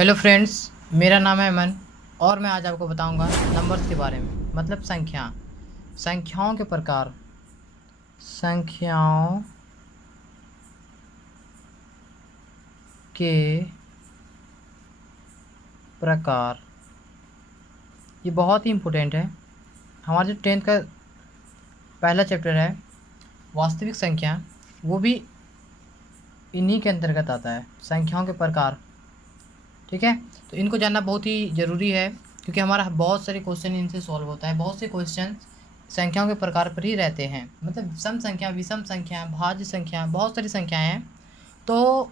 Hello friends, मेरा नाम है अमन और मैं आज आपको बताऊंगा नंबर्स के बारे में। मतलब संख्याओं के प्रकार। संख्याओं के प्रकार ये बहुत ही इम्पोर्टेंट है। हमारा जो 10th का पहला चैप्टर है वास्तविक संख्या, वो भी इन्हीं के अंतर्गत आता है, संख्याओं के प्रकार। ठीक है, तो इनको जानना बहुत ही ज़रूरी है क्योंकि हमारा बहुत सारे क्वेश्चन इनसे सॉल्व होता है। बहुत से क्वेश्चन संख्याओं के प्रकार पर ही रहते हैं। मतलब सम संख्या, विषम संख्या, भाज्य संख्या, बहुत सारी संख्याएं हैं। तो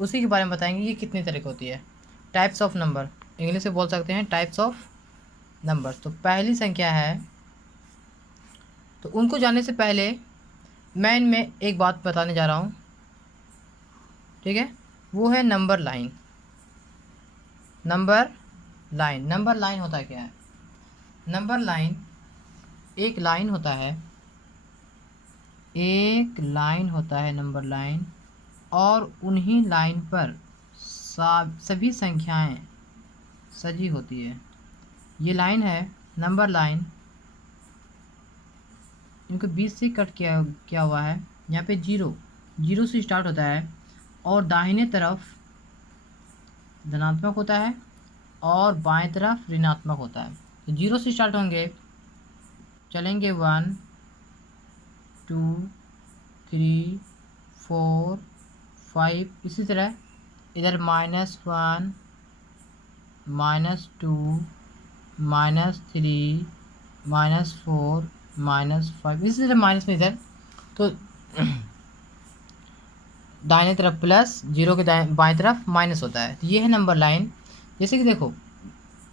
उसी के बारे में बताएंगे ये कितनी तरह की होती है। टाइप्स ऑफ नंबर, इंग्लिश में बोल सकते हैं टाइप्स ऑफ नंबर्स। तो पहली संख्या है, तो उनको जानने से पहले मैं इनमें एक बात बताने जा रहा हूँ। ठीक है, वो है नंबर लाइन। नंबर लाइन होता क्या है? नंबर लाइन एक लाइन होता है, नंबर लाइन। और उन्हीं लाइन पर सभी संख्याएं सजी होती है। ये लाइन है नंबर लाइन। इनको बीच से कट किया हुआ है। यहाँ पे जीरो से स्टार्ट होता है और दाहिने तरफ धनात्मक होता है और बाएं तरफ ऋणात्मक होता है। तो जीरो से स्टार्ट होंगे, चलेंगे 1 2 3 4 5, इसी तरह इधर -1 -2 -3 -4 -5, इसी तरह माइनस में इधर। तो दाहिने तरफ प्लस, जीरो के बाएं तरफ माइनस होता है। तो ये है नंबर लाइन। जैसे कि देखो,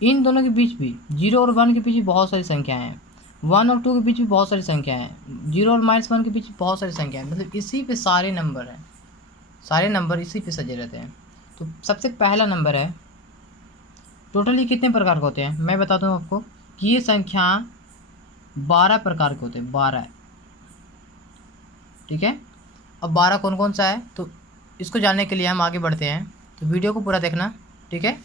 इन दोनों के बीच भी, 0 और 1 के बीच भी बहुत सारी संख्याएं हैं, 1 और 2 के बीच भी बहुत सारी संख्याएं हैं, 0 और -1 के बीच बहुत सारी संख्याएं हैं। मतलब इसी पे सारे नंबर हैं, सारे नंबर इसी पे सजे रहते हैं। तो सबसे पहला नंबर है, टोटली कितने प्रकार के होते हैं मैं बताता हूँ आपको कि ये संख्या 12 प्रकार के होते हैं, 12। ठीक है, अब 12 कौन कौन सा है, तो इसको जानने के लिए हम आगे बढ़ते हैं। तो वीडियो को पूरा देखना। ठीक है,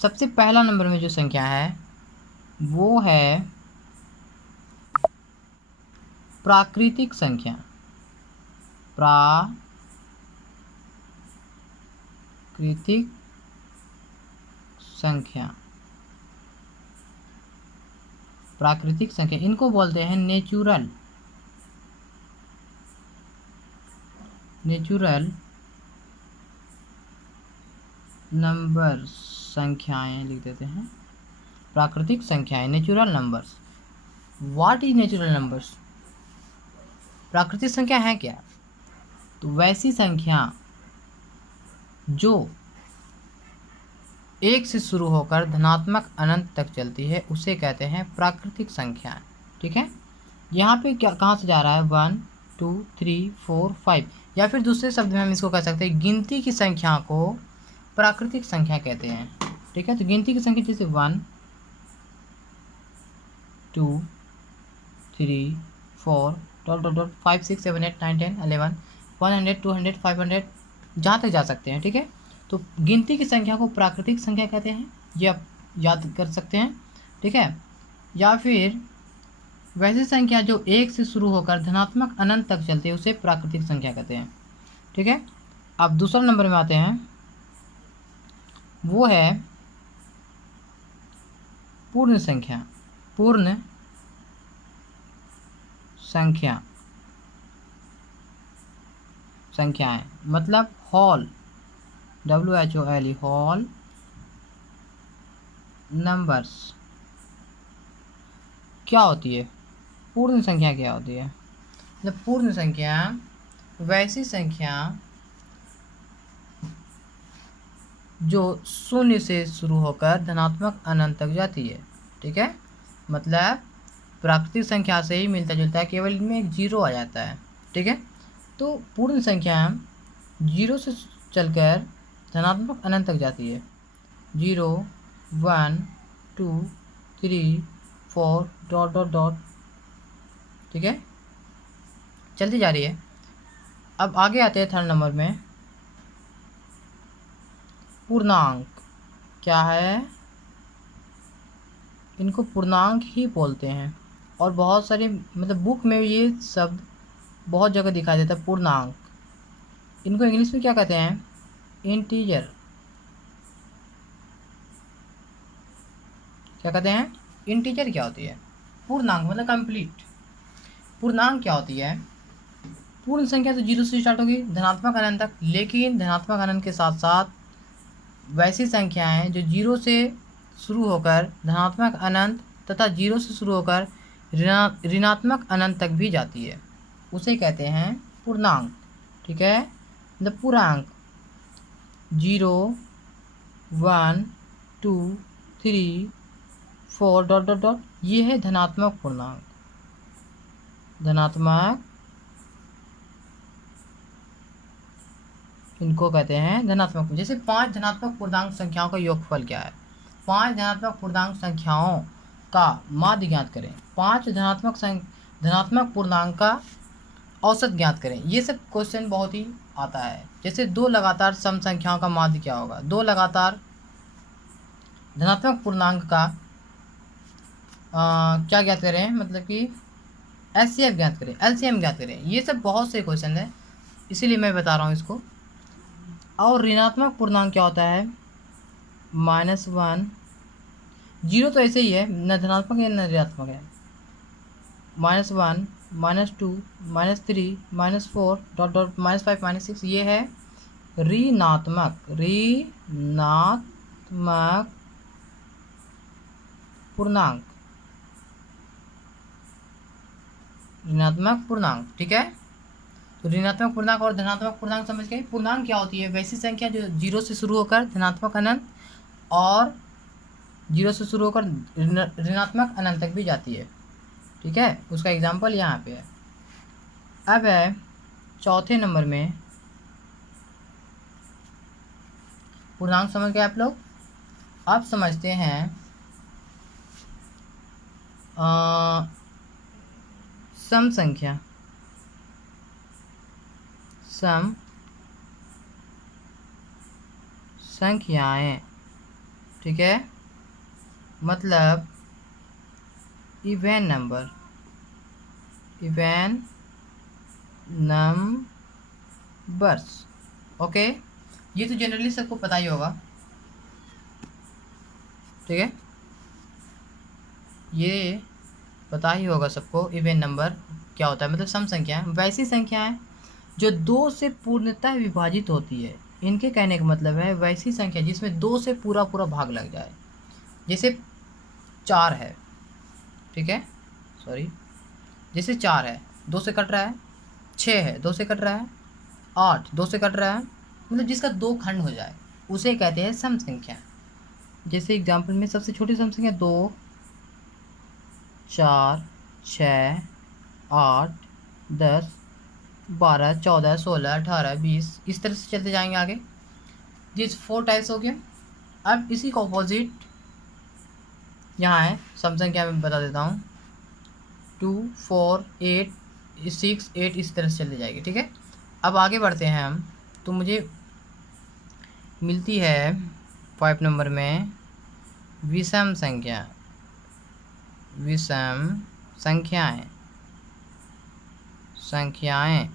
सबसे पहला नंबर में जो संख्या है वो है प्राकृतिक संख्या। प्राकृतिक संख्या, प्राकृतिक संख्या इनको बोलते हैं नेचुरल नंबर संख्याएं लिख देते हैं। प्राकृतिक संख्याएं, natural numbers. What is natural numbers? प्राकृतिक संख्या है क्या? तो वैसी संख्या जो 1 से शुरू होकर धनात्मक अनंत तक चलती है उसे कहते हैं प्राकृतिक संख्या। ठीक है, यहाँ पे क्या कहाँ से जा रहा है? 1 2 3 4 5, या फिर दूसरे शब्द में हम इसको कह सकते हैं गिनती की संख्या को प्राकृतिक संख्या कहते हैं। ठीक है, तो गिनती की संख्या जैसे 1 2 3 4 5 6 7 8 9 10 11 100 200 500, जहाँ तक जा सकते हैं। ठीक है, तो गिनती की संख्या को प्राकृतिक संख्या कहते हैं, ये आप याद कर सकते हैं। ठीक है, या फिर वैसी संख्या जो 1 से शुरू होकर धनात्मक अनंत तक चलती है उसे प्राकृतिक संख्या कहते हैं। ठीक है, अब दूसरा नंबर में आते हैं, वो है पूर्ण संख्या। पूर्ण संख्या, संख्याएं मतलब होल, WHOLE, होल नंबर्स। क्या होती है पूर्ण संख्या? क्या होती है? मतलब पूर्ण संख्या वैसी संख्या जो 0 से शुरू होकर धनात्मक अनंत तक जाती है। ठीक है, मतलब प्राकृतिक संख्या से ही मिलता जुलता है, केवल इनमें एक 0 आ जाता है। ठीक है, तो पूर्ण संख्या 0 से चलकर धनात्मक अनंत तक जाती है। 0 1 2 3 4 ... ठीक है, चलती जा रही है। अब आगे आते हैं थर्ड नंबर में, पूर्णांक क्या है, इनको पूर्णांक ही बोलते हैं। और बहुत सारे मतलब बुक में ये शब्द बहुत जगह दिखाई देता है पूर्णांक। इनको इंग्लिश में क्या कहते हैं, इंटीजर। क्या कहते हैं, इंटीजर क्या होती है, पूर्णांक मतलब कंप्लीट। पूर्णांक क्या होती है, पूर्ण संख्या तो जीरो से स्टार्ट होगी धनात्मक अनंत तक, लेकिन धनात्मक अनंत के साथ साथ वैसी संख्याएं जो जीरो से शुरू होकर धनात्मक अनंत तथा जीरो से शुरू होकर ऋणात्मक अनंत तक भी जाती है, उसे कहते हैं पूर्णांक। ठीक है, मतलब पूर्णांक 0 1 2 3 4 डॉट डॉट डॉट, ये है धनात्मक पूर्णांक। धनात्मक, इनको कहते हैं धनात्मक। जैसे 5 धनात्मक पूर्णांक संख्याओं का योगफल क्या है, 5 धनात्मक पूर्णांक संख्याओं का माध्य ज्ञात करें, 5 धनात्मक पूर्णांक का औसत ज्ञात करें। ये सब क्वेश्चन बहुत ही आता है। जैसे 2 लगातार सम संख्याओं का माध्य क्या होगा, 2 लगातार धनात्मक पूर्णांक का क्या ज्ञात करें, मतलब कि एचसीएफ ज्ञात करें, एलसीएम ज्ञात करें। ये सब बहुत से क्वेश्चन है, इसीलिए मैं बता रहा हूँ इसको। और ऋणात्मक पूर्णांक क्या होता है, -1, 0 तो ऐसे ही है, न धनात्मक है न ऋणात्मक है। -1 -2 -3 -4 डॉट डॉट -5 -6, ये है ऋणात्मक पूर्णांक। ऋणात्मक पूर्णांक, ठीक है। तो ऋणात्मक पूर्णांक और धनात्मक पूर्णांक समझ गए। पूर्णांक क्या होती है, वैसी संख्या जो जीरो से शुरू होकर धनात्मक अनंत और जीरो से शुरू होकर ऋणात्मक अनंत तक भी जाती है। ठीक है, उसका एग्जाम्पल यहाँ पे है। अब है चौथे नंबर में पूर्णांक समझ गए आप लोग। अब समझते हैं सम संख्या, सम संख्याएं। ठीक है, मतलब even number, even numbers. Okay, ये तो जनरली सबको पता ही होगा। ठीक है, ये पता ही होगा सबको इवन नंबर क्या होता है। मतलब सम संख्या वैसी संख्याएं जो 2 से पूर्णतः विभाजित होती है। इनके कहने का मतलब है वैसी संख्या जिसमें 2 से पूरा पूरा भाग लग जाए। जैसे 4 है, ठीक है, सॉरी, जैसे 4 है 2 से कट रहा है, 6 है 2 से कट रहा है, 8 2 से कट रहा है, मतलब जिसका 2 खंड हो जाए उसे कहते हैं सम संख्या। जैसे एग्जाम्पल में सबसे छोटी सम संख्या 2 4 6 8 10 12 14 16 18 20, इस तरह से चलते जाएंगे आगे। दिस 4 टाइप्स हो गया। अब इसी का ऑपोजिट यहाँ है, सम संख्या में बता देता हूँ, 2 4 8 6 8, इस तरह से चलते जाएगी। ठीक है, अब आगे बढ़ते हैं हम। तो मुझे मिलती है 5 नंबर में विषम संख्या, विषम संख्याएं, संख्याएं,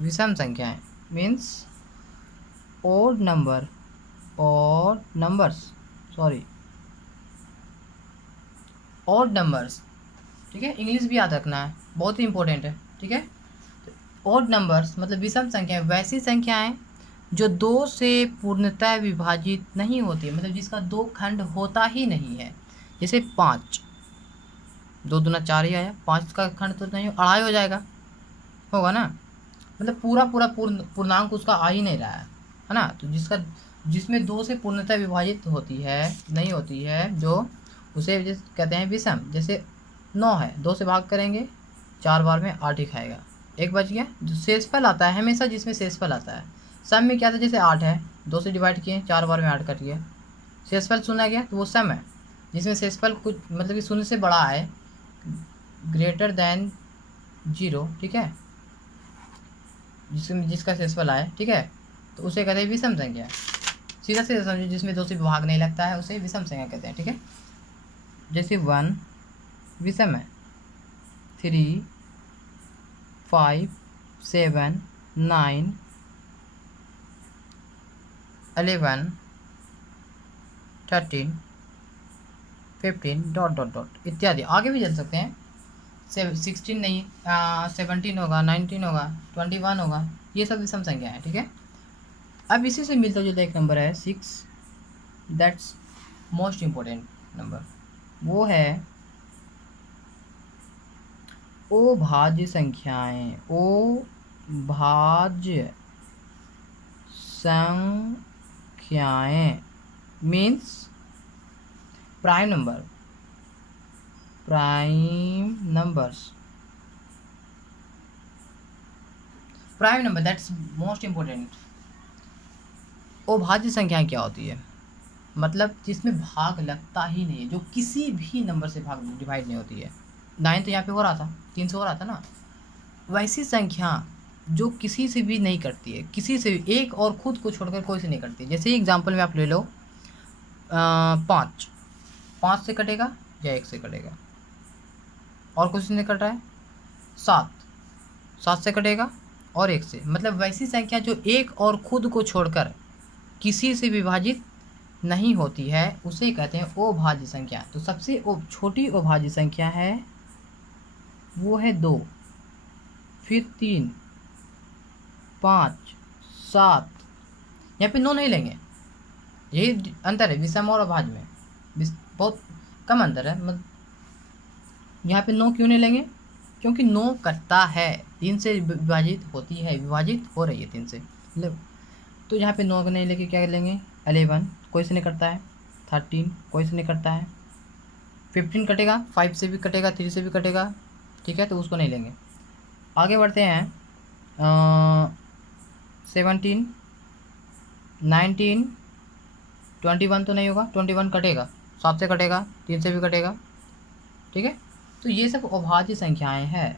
विषम संख्याएं मीन्स ओड नंबर, और नंबर्स, सॉरी, ओड नंबर्स। ठीक है, इंग्लिश भी याद रखना है, बहुत ही इंपॉर्टेंट है। ठीक है, ओड नंबर्स मतलब विषम संख्याएं वैसी संख्याएं जो 2 से पूर्णतः विभाजित नहीं होती, मतलब जिसका 2 खंड होता ही नहीं है। जैसे 5, 2 दूना 4 ही आया, 5 का खंड तो नहीं, अढ़ाई हो जाएगा, होगा ना, मतलब पूरा पूरा पूर्णांक उसका आ ही नहीं रहा है ना। तो जिसमें 2 से पूर्णतः विभाजित होती है, नहीं होती है, जो उसे कहते हैं विषम। जैसे 9 है, 2 से भाग करेंगे 4 बार में 8 ही खाएगा, 1 बच गया। जो शेषफल आता है हमेशा, जिसमें शेषफल आता है, सम में क्या था, जैसे 8 है 2 से डिवाइड किए 4 बार में 8 कट गया, शेषफल सुना गया, तो वो सम है। जिसमें शेषफल कुछ मतलब कि शून्य से बड़ा है, ग्रेटर देन 0, ठीक है, जिसका शेषफल आए, ठीक है, तो उसे कहते हैं विषम संख्या। सीधा सीधा समझो, जिसमें 2 से भाग नहीं लगता है उसे विषम संख्या कहते हैं, ठीक है। जैसे 1 विषम है, 3 5 7 9 11 13 15 डॉट डॉट डॉट इत्यादि, आगे भी चल सकते हैं। 16 नहीं, 17 होगा, 19 होगा, 21 होगा, ये सब विषम संख्या है, ठीक है। अब इसी से मिलता जुलता एक नंबर है 6, दैट्स मोस्ट इम्पोर्टेंट नंबर, वो है अभाज्य संख्याएं। अभाज्य संख्याएं means prime number, prime number that's most important. अभाज्य संख्याएं क्या होती है? मतलब जिसमें भाग लगता ही नहीं है, जो किसी भी नंबर से भाग डिवाइड नहीं होती है। 9 तो यहाँ पे हो रहा था, 3 से हो रहा था ना। वैसी संख्या जो किसी से भी नहीं कटती है, किसी से भी, एक और खुद को छोड़कर कोई से नहीं कटती है। जैसे एग्जांपल में आप ले लो 5 से कटेगा या 1 से कटेगा, और कुछ नहीं कट रहा है। 7 से कटेगा और 1 से, मतलब वैसी संख्या जो एक और खुद को छोड़कर किसी से विभाजित नहीं होती है उसे कहते हैं अभाज्य संख्या। तो सबसे छोटी अभाज्य संख्या है वो है 2, फिर 3, 5, 7, यहाँ पे 9 नहीं लेंगे। यही अंतर है विषम और अभाज्य में, बहुत कम अंतर है। मतलब यहाँ पे 9 क्यों नहीं लेंगे? क्योंकि 9 कटता है, 3 से विभाजित होती है, विभाजित हो रही है 3 से, मतलब तो यहाँ पे 9 को नहीं लेके क्या लेंगे? 11 कोई से नहीं कटता है, 13 कोई से नहीं कटता है, 15 कटेगा, 5 से भी कटेगा, 3 से भी कटेगा, ठीक है, तो उसको नहीं लेंगे। आगे बढ़ते हैं 17, 19, 21 तो नहीं होगा, 21 कटेगा, 7 से कटेगा, 3 से भी कटेगा, ठीक है। तो ये सब अभाज्य संख्याएं हैं,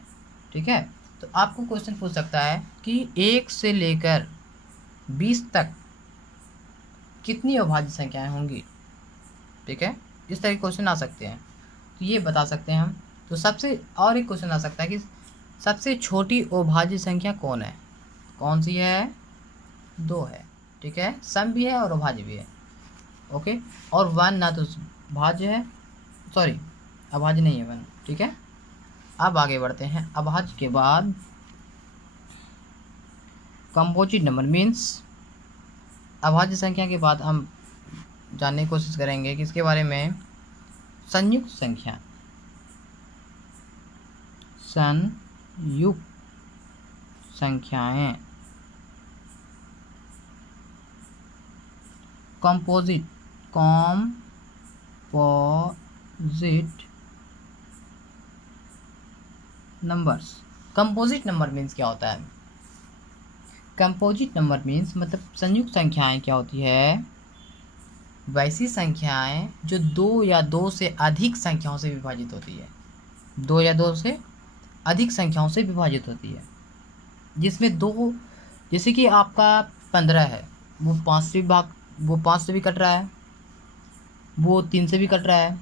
ठीक है। तो आपको क्वेश्चन पूछ सकता है कि 1 से लेकर 20 तक कितनी अभाज्य संख्याएं होंगी, ठीक है। इस तरह के क्वेश्चन आ सकते हैं, तो ये बता सकते हैं हम। तो सबसे और एक क्वेश्चन आ सकता है कि सबसे छोटी अभाज्य संख्या कौन है? कौन सी है? 2 है, ठीक है। सम भी है और अभाज्य भी है, ओके। और 1 ना तो भाज्य है, सॉरी अभाज्य नहीं है 1, ठीक है। अब आगे बढ़ते हैं। अभाज्य के बाद कंपोजिट नंबर मीन्स, अभाज्य संख्या के बाद हम जानने की कोशिश करेंगे कि इसके बारे में संयुक्त संख्या, संयुक्त संख्याएं, composite numbers. Composite number means क्या होता है? कंपोजिट नंबर मीन्स मतलब संयुक्त संख्याएं क्या होती है? वैसी संख्याएं जो 2 या 2 से अधिक संख्याओं से विभाजित होती है, 2 या 2 से अधिक संख्याओं से विभाजित होती है, जिसमें 2, जैसे कि आपका 15 है, वो 5 से भी कट रहा है, वो 3 से भी कट रहा है,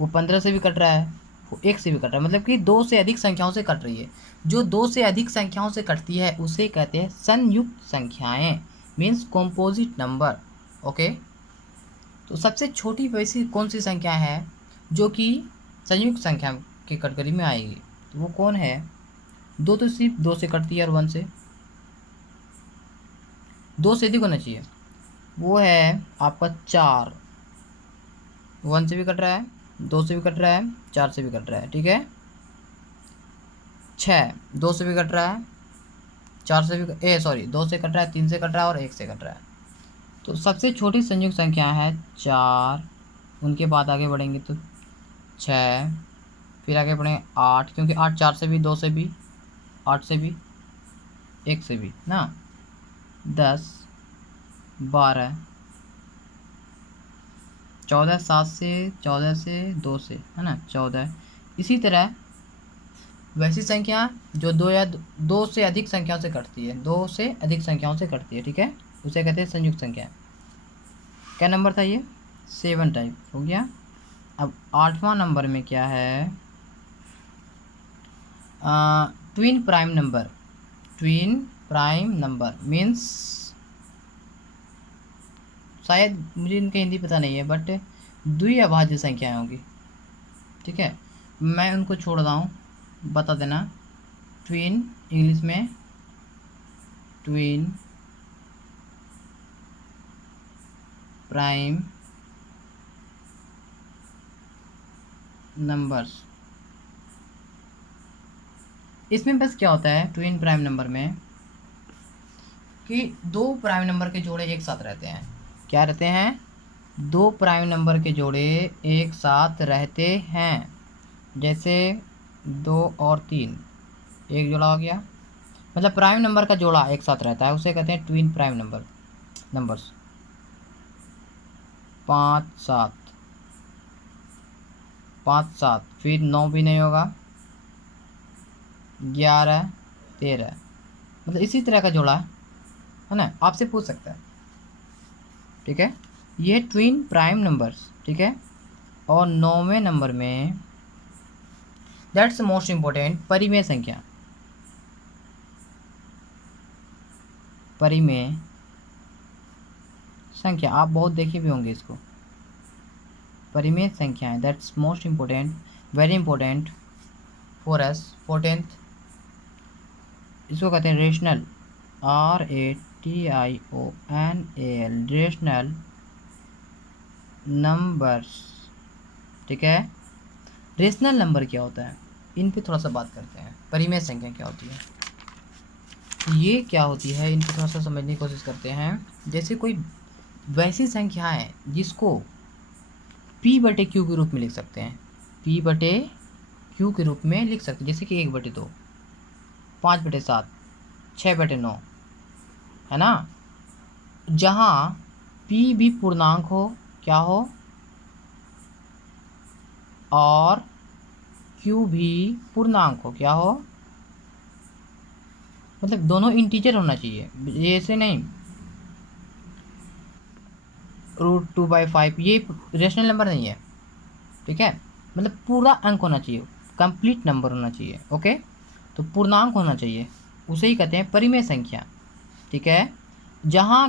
वो 15 से भी कट रहा है, वो 1 से भी कट रहा है, मतलब कि 2 से अधिक संख्याओं से कट रही है। जो 2 से अधिक संख्याओं से कटती है उसे कहते हैं संयुक्त संख्याएं, मीन्स कॉम्पोजिट नंबर, ओके। तो सबसे छोटी वैसी कौन सी संख्या है जो कि संयुक्त संख्या की कैटेगरी में आएगी? तो वो कौन है? 2 तो सिर्फ 2 से कटती है और 1 से, 2 से अधिक होना चाहिए। वो है आपका 4, 1 से भी कट रहा है, 2 से भी कट रहा है, 4 से भी कट रहा है, ठीक है। 6, 2 से भी कट रहा है, 4 से भी 2 से कट रहा है, 3 से कट रहा है और 1 से कट रहा है। तो सबसे छोटी संयुक्त संख्या है 4, उनके बाद आगे बढ़ेंगे तो 6, फिर आगे बढ़ेंगे 8, क्योंकि 8 4 से भी, 2 से भी, 8 से भी, 1 से भी ना, 10, 12, 14, 7 से, 14 से, 2 से, है ना, 14। इसी तरह वैसी संख्या जो 2 या 2 से अधिक संख्याओं से कटती है, 2 से अधिक संख्याओं से कटती है, ठीक है, उसे कहते हैं संयुक्त संख्या। क्या नंबर था ये? 7 टाइप हो गया। अब 8वां नंबर में क्या है? Twin prime number. Twin prime number means, शायद मुझे इनका हिंदी पता नहीं है, बट द्विअभाज्य संख्याएं होंगी। ठीक है, मैं उनको छोड़ रहा हूँ, बता देना। ट्विन इंग्लिश में ट्विन प्राइम नंबर्स। इसमें बस क्या होता है ट्विन प्राइम नंबर में कि दो प्राइम नंबर के जोड़े एक साथ रहते हैं। क्या रहते हैं? दो प्राइम नंबर के जोड़े एक साथ रहते हैं। जैसे 2 और 3 एक जोड़ा हो गया, मतलब प्राइम नंबर का जोड़ा एक साथ रहता है, उसे कहते हैं ट्विन प्राइम नंबर्स। 5 7, 5 7, फिर 9 भी नहीं होगा, 11 13, मतलब इसी तरह का जोड़ा है ना, आपसे पूछ सकता है। ठीक है, ये ट्विन प्राइम नंबर्स। ठीक है, और 9वें नंबर में दैट्स मोस्ट इम्पोर्टेंट, परिमेय संख्या। परिमेय संख्या आप बहुत देखे भी होंगे इसको। परिमेय संख्याएं, that's most important, very important for us. 14th इसको कहते हैं रेशनल, RATIONAL, रेशनल नंबर्स। ठीक है, रेशनल नंबर क्या होता है, इन पे थोड़ा सा बात करते हैं। परिमेय संख्या क्या होती है, ये क्या होती है, इनको थोड़ा सा समझने की कोशिश करते हैं। जैसे कोई वैसी संख्या है जिसको P/Q के रूप में लिख सकते हैं, P/Q के रूप में लिख सकते हैं, जैसे कि 1/2, 5/7, 6/9, है ना। जहाँ P भी पूर्णांक हो, क्या हो, और Q भी पूर्णांक हो, क्या हो, मतलब दोनों इंटीजर होना चाहिए। ऐसे नहीं √2/5, ये रेशनल नंबर नहीं है। ठीक है, मतलब पूरा अंक होना चाहिए, कंप्लीट नंबर होना चाहिए। ओके, तो पूर्णांक होना चाहिए, उसे ही कहते हैं परिमेय संख्या। ठीक है, जहाँ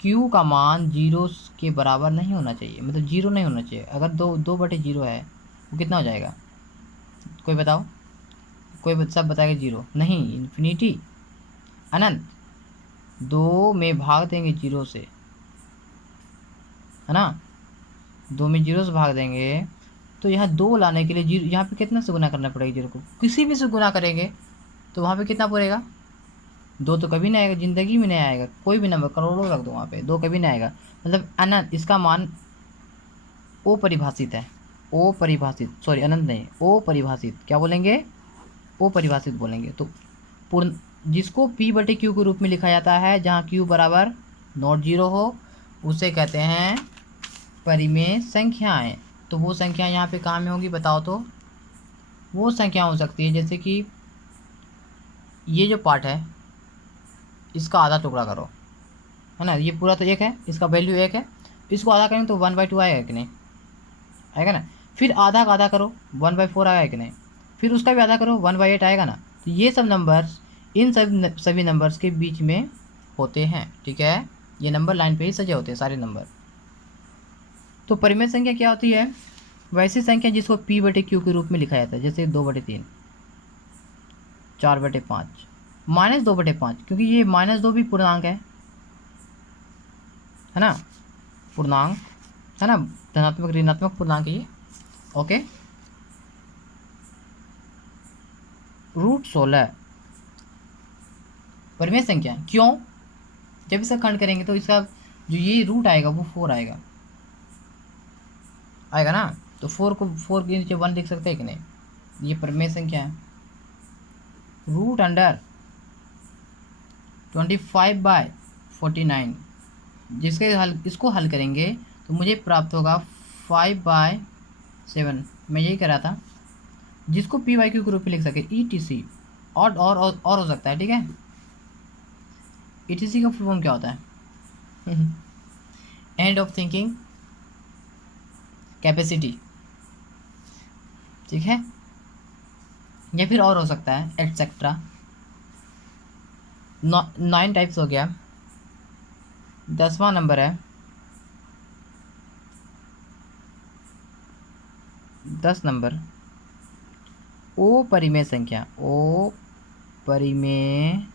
Q का मान 0 के बराबर नहीं होना चाहिए, मतलब 0 नहीं होना चाहिए। अगर 2/0 है वो कितना हो जाएगा, कोई बताओ, कोई सब बताएगा 0 नहीं, इन्फिनिटी, अनंत। 2 में भाग देंगे 0 से, है ना, 2 में 0 से भाग देंगे, तो यहाँ 2 लाने के लिए 0, यहाँ पे कितना से गुना करना पड़ेगा, 0 को किसी भी से गुना करेंगे तो वहाँ पे कितना पड़ेगा, 2 तो कभी नहीं आएगा, ज़िंदगी में नहीं आएगा। कोई भी नंबर करोड़ों रख दो वहाँ पे, 2 कभी नहीं आएगा, मतलब अनंत। इसका मान अपरिभाषित है, सॉरी अनंत नहीं, अपरिभाषित। क्या बोलेंगे, अपरिभाषित बोलेंगे। तो पूर्ण, जिसको P/Q के रूप में लिखा जाता है, जहाँ Q बराबर नॉट 0 हो, उसे कहते हैं परिमेय संख्याएं। तो वो संख्या यहाँ पे कहाँ में होगी बताओ तो? वो संख्या हो सकती है जैसे कि ये जो पार्ट है इसका आधा टुकड़ा करो, है ना, ये पूरा तो 1 है, इसका वैल्यू 1 है, इसको आधा करेंगे तो 1/2 आएगा कि नहीं, आएगा ना। फिर आधा का आधा करो, 1/4 आएगा कि नहीं, फिर उसका भी आधा करो, 1/8 आएगा ना। तो ये सब नंबर्स, इन सभी नंबर्स के बीच में होते हैं। ठीक है, ये नंबर लाइन पे ही सजे होते हैं सारे नंबर। तो परिमेय संख्या क्या होती है, वैसी संख्या जिसको P/Q के रूप में लिखा जाता है, जैसे 2/3, 4/5, -2/5, क्योंकि ये -2 भी पूर्णांक है ना, पूर्णांक है ना, धनात्मक ऋणात्मक पूर्णांक है ये। ओके, √16 परिमेय संख्या। क्यों, जब इसका खंड करेंगे तो इसका जो ये रूट आएगा वो 4 आएगा ना। तो 4 के नीचे 1 लिख सकते हैं कि नहीं, ये परिमेय संख्या है। √25/49, इसको हल करेंगे तो मुझे प्राप्त होगा 5/7। मैं यही कह रहा था, जिसको P/Q के रूप में लिख सके, ETC और हो सकता है। ठीक है, ETC का फुल फॉर्म क्या होता है? एंड ऑफ थिंकिंग कैपेसिटी, ठीक है, या फिर और हो सकता है एटसेट्रा। 9 टाइप्स हो गया। 10वां नंबर है 10 नंबर ओ परिमेय संख्या, ओ परिमेय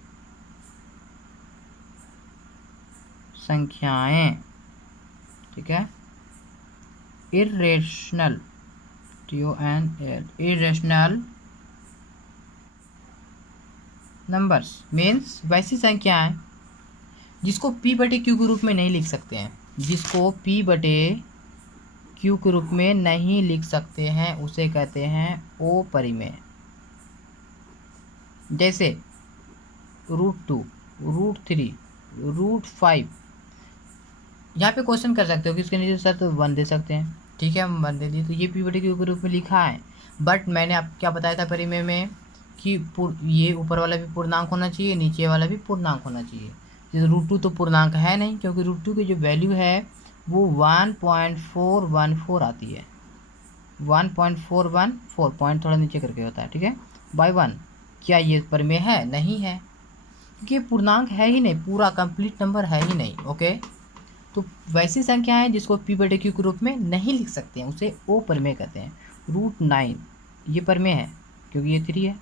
संख्याएं, ठीक है। Irrational, TONL, irrational numbers means वैसी संख्याएं जिसको P/Q के रूप में नहीं लिख सकते हैं, जिसको P/Q के रूप में नहीं लिख सकते हैं उसे कहते हैं ओ परिमेय। जैसे √2, √3, √5। यहाँ पे क्वेश्चन कर सकते हो कि इसके नीचे सर तो 1 दे सकते हैं, ठीक है, हम 1 दे दिए तो ये P/Q के रूप में लिखा है। बट मैंने आप क्या बताया था परिमेय में कि ये ऊपर वाला भी पूर्णांक होना चाहिए, नीचे वाला भी पूर्णांक होना चाहिए। जैसे √2 तो पूर्णांक है नहीं, क्योंकि √2 की जो वैल्यू है वो 1.414 आती है। 1.414 पॉइंट थोड़ा नीचे करके होता है, ठीक है, बाय 1। क्या ये परिमेय है? नहीं है, क्योंकि ये पूर्णांक है ही नहीं, पूरा कंप्लीट नंबर है ही नहीं। ओके, तो वैसी संख्या है जिसको P/Q के रूप में नहीं लिख सकते हैं उसे ओ परिमेय कहते हैं। √9 ये परिमेय है क्योंकि ये 3 है,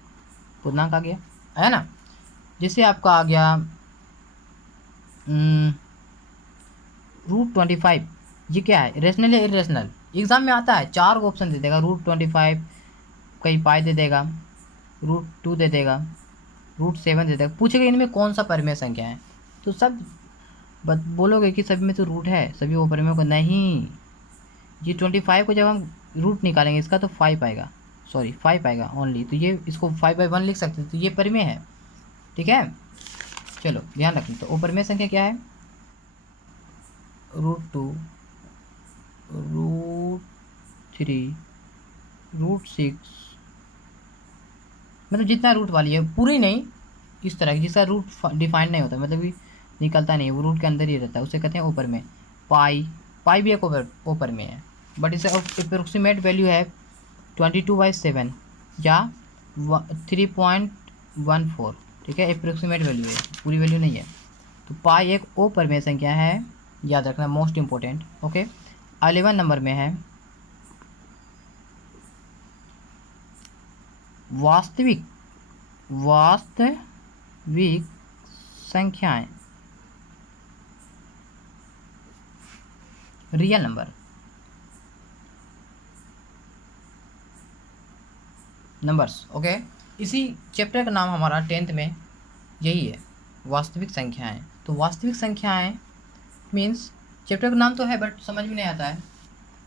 पूर्णांक आ गया, है ना। जैसे आपका आ गया √25, ये क्या है, रेशनल या इरेशनल? एग्जाम में आता है, 4 ऑप्शन दे देगा, √25, कहीं पाई दे देगा, √2 दे देगा, √7 दे देगा, पूछेगा इनमें कौन सा परिमेय संख्या है, तो सब बोलोगे कि सभी में तो रूट है, सभी वो परिमेय को नहीं। ये 25 को जब हम रूट निकालेंगे इसका तो 5 आएगा, सॉरी 5 आएगा ओनली, तो ये इसको 5/1 लिख सकते हैं, तो ये परिमेय है, ठीक है। चलो ध्यान रखें, तो वो परिमेय संख्या क्या है? √2, √3, √6, मतलब जितना रूट वाली है, पूरी नहीं, इस तरह की जिसका रूट डिफाइंड नहीं होता, मतलब कि निकलता नहीं है, वो रूट के अंदर ही रहता है, उसे कहते हैं ऊपर में। पाई भी एक ऊपर में है, बट इसका अप्रोक्सीमेट वैल्यू है 22/7 या 3.14, ठीक है, अप्रोक्सीमेट वैल्यू है, पूरी वैल्यू नहीं है। तो पाई एक ओ परिमेय संख्या है, याद रखना, मोस्ट इंपॉर्टेंट। ओके, 11 नंबर में है वास्तविक संख्याएं, रियल नंबर्स। ओके, इसी चैप्टर का नाम हमारा 10th में यही है, वास्तविक संख्याएं। तो वास्तविक संख्याएं मीन्स चैप्टर का नाम तो है बट समझ में नहीं आता है,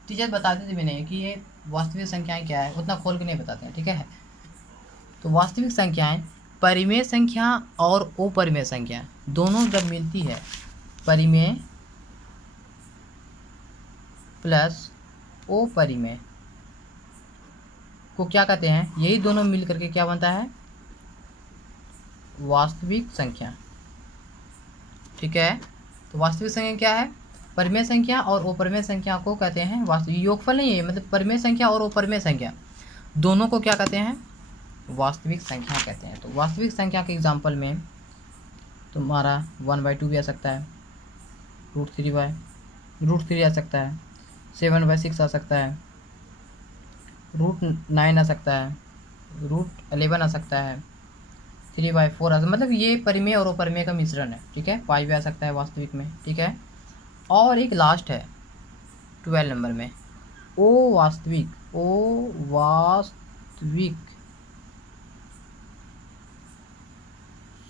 टीचर बताते थे भी नहीं कि ये वास्तविक संख्याएं क्या है, उतना खोल के नहीं बताते हैं, ठीक है। तो वास्तविक संख्याएं परिमेय संख्या और अपरिमेय संख्या दोनों जब मिलती है, परिमेय प्लस अपरिमेय को क्या कहते हैं? यही दोनों मिल करके क्या बनता है? वास्तविक संख्या, ठीक है। तो वास्तविक संख्या क्या है? परिमेय संख्या और अपरिमेय संख्या को कहते हैं वास्तविक। योगफल नहीं है, मतलब परिमेय संख्या और अपरिमेय संख्या दोनों को क्या कहते हैं? वास्तविक संख्या कहते हैं। तो वास्तविक संख्या के एग्जांपल में तुम्हारा 1/2 भी आ सकता है, √3 आ सकता है, 7/6 आ सकता है, √9 आ सकता है, √11 आ सकता है, 3/4 आ सकता है। मतलब ये परिमेय और अपरिमेय का मिश्रण है, ठीक है। पाई भी आ सकता है वास्तविक में, ठीक है। और एक लास्ट है 12 नंबर में ओ वास्तविक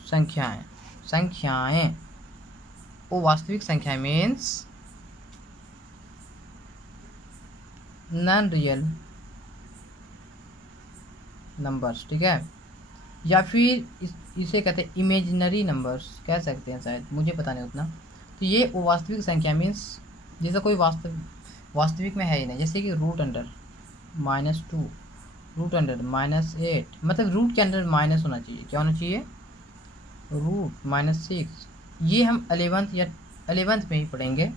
संख्याएं ओ वास्तविक संख्याएं मीन्स नॉन रियल नंबर्स, ठीक है। या फिर इसे कहते हैं इमेजिनरी नंबर्स कह सकते हैं, शायद मुझे पता नहीं उतना। तो ये वो वास्तविक संख्या मीन्स जैसा कोई वास्तविक में है ही नहीं, जैसे कि √(-2), √(-8), मतलब रूट के अंदर माइनस होना चाहिए, क्या होना चाहिए? √(-6), ये हम 11th या 11th में ही पढ़ेंगे।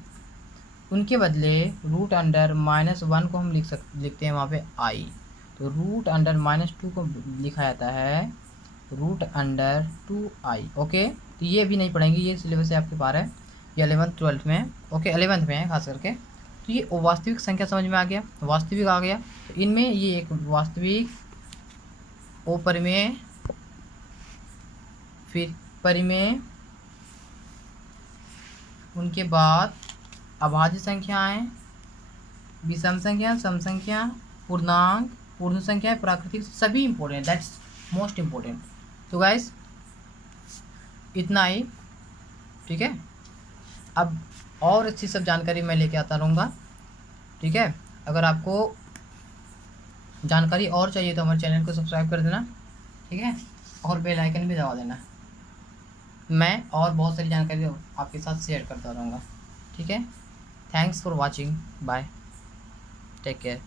उनके बदले रूट अंडर -1 को हम लिखते हैं वहाँ पे आई। तो रूट अंडर -2 को लिखा जाता है रूट अंडर 2i। ओके, तो ये भी नहीं पढ़ेंगे, ये सिलेबस से आपके पास है, ये 11th 12th में है। ओके, 11th में है खास करके। तो ये वास्तविक संख्या समझ में आ गया, वास्तविक आ गया। तो इनमें ये एक वास्तविक, ओ परिमेय, फिर परिमेय, उनके बाद अभाज्य संख्याएं, विषम संख्या, सम संख्या, पूर्णांक, पूर्ण संख्या, प्राकृतिक, सभी इंपॉर्टेंट, दैट्स मोस्ट इम्पोर्टेंट। तो गाइस इतना ही, ठीक है। अब और अच्छी सब जानकारी मैं लेके आता रहूँगा, ठीक है। अगर आपको जानकारी और चाहिए तो हमारे चैनल को सब्सक्राइब कर देना, ठीक है, और बेल आइकन भी दबा देना। मैं और बहुत सारी जानकारी आपके साथ शेयर करता रहूँगा, ठीक है। Thanks for watching, bye, take care.